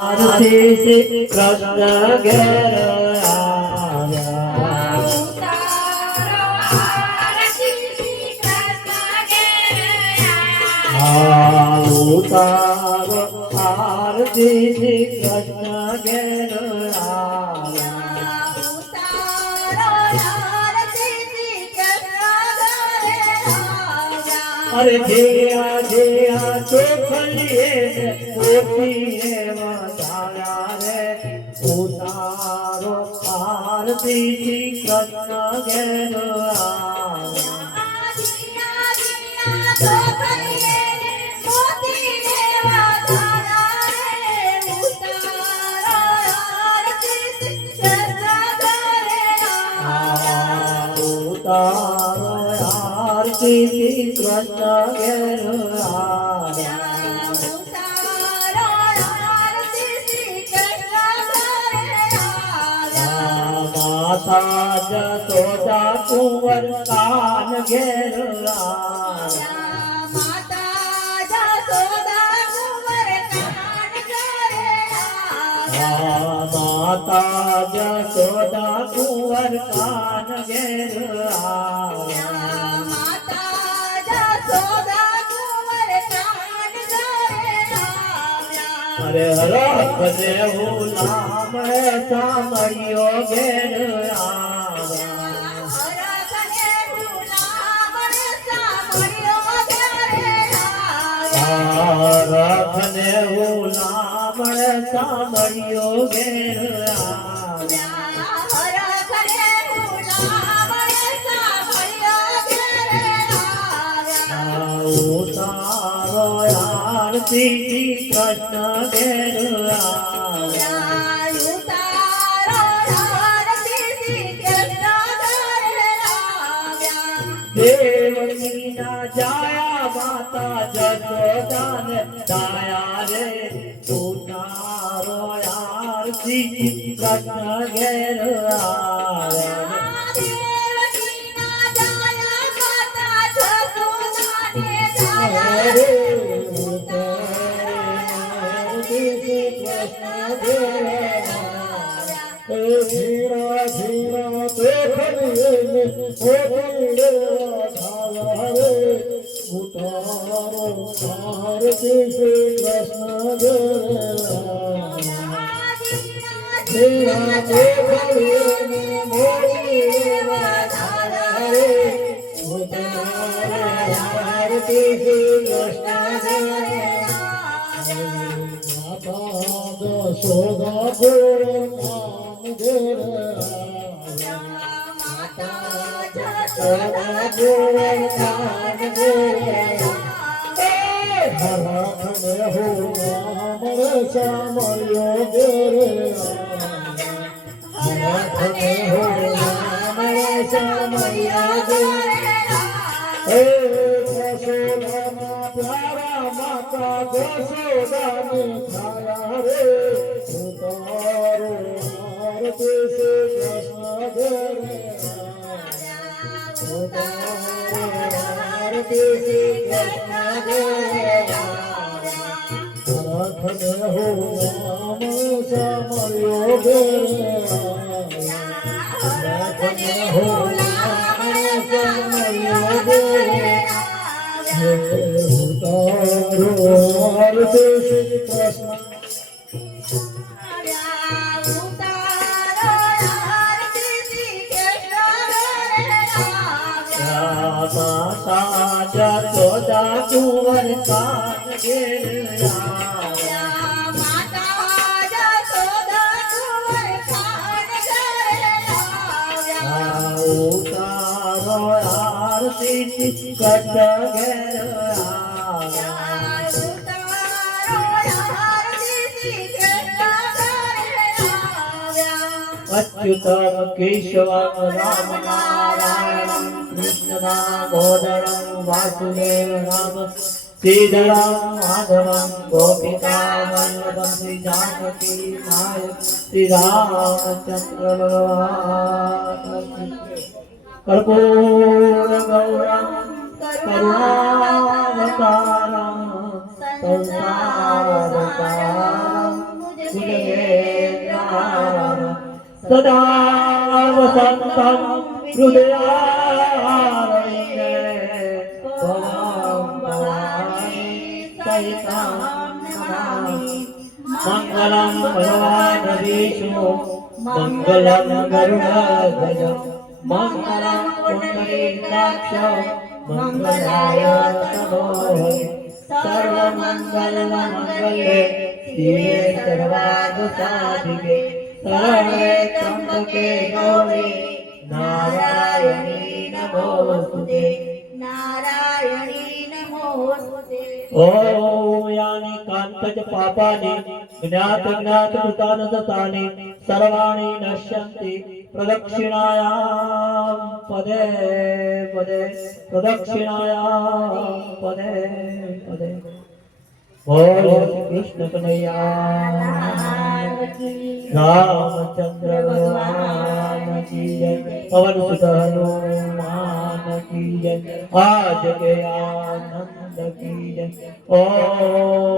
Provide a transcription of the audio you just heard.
આરતી શ્રી કૃષ્ણ ઘેર આવ્યા ઉતારો આરતી શ્રી કૃષ્ણ ઘેર આવ્યા અરે જેયા જેયા ચોખલીએ ગોપીએ વધાયા રે ઉતારો આરતી શ્રી કૃષ્ણ ઘેર આવ્યા ઉતારો આરતી શ્રી કૃષ્ણ ઘેર આવ્યા માતા જશોદા કુંવર કાન ઘેર આવ્યા માતા જશોદા કુંવર કાન ઘેર આવ્યા અરે હરખ દેવું નામ સાંભળ્યો ઘેર આવ્યા રખ દેવું નામ સાંભળ્યો ઘેર આવ્યા ઉતારો આરતી કૃષ્ણ ઘેર આવ્યા દેવકી ના જાયા માતા જશોદાને દાયા રે ઉતારો આરતી કૃષ્ણ ઘેર આવ્યા ધીરા ધીરા દેખલીએ ઉતારો આરતી શ્રી કૃષ્ણ ઘેર ધીરા દેખલીએ ઉતારો આરતી શ્રી કૃષ્ણ ઘેર માતા જશોદા સાંભળ્યો ઘેર પ્યારા માતા જશોદાને છાયા રે ઉતારો આરતી શ્રી કૃષ્ણ ઘેર ઉતારો આરતી શ્રી કૃષ્ણ ઘેર રખ હો નામ સાંભળ્યો ઘેર રખ હો નામ સાંભળ્યો ઘેર ઉતારો આરતી શ્રી કૃષ્ણ માતા જશોદા કુંવર કાન ઘેર ઉતારો આરતી કૃષ્ણ ઘેર અચ્યુતમ કેશવમ રામ નારાયણ કૃષ્ણદામોદરમ વાસુદેવ નામ શ્રીધરમ માધવમ ગોપિકા વલ્લભમ શ્રી જાનકી નાયક શ્રી રામચંદ્ર ભગવાન કર્પૂર ગૌરમ કરુણાવતારમ સંસારતારમ સદા વસંતમ હૃદયારવિંદે ભવાં ભવાની સહિતાં નમામિ મંગલં ભગવાન વિષ્ણુ મંગલં ગરુડધ્વજ મંગલં પુંડરીકાક્ષ મંગલાય તનોહરિ સર્વમંગલમંગલે શિવે સર્વાર્થસાધિકે શરણે ત્ર્યંબકે ગૌરી નારાયણી નમોસ્તુતે નારાયણી નમોસ્તુતે ઓમ યાની કાંતજ પાપાની જ્ઞાત જ્ઞાત કૃતાન દતાની સર્વાણી નશ્યંતિ પ્રદક્ષિણાયામ પદે પદે પ્રદક્ષિણાયામ પદે પદે બોલ કૃષ્ણ કનૈયા રામચંદ્ર ભગવાન કી જય પવન સુત હનુમાન કી જય આજ કે આનંદ કી જય ઓ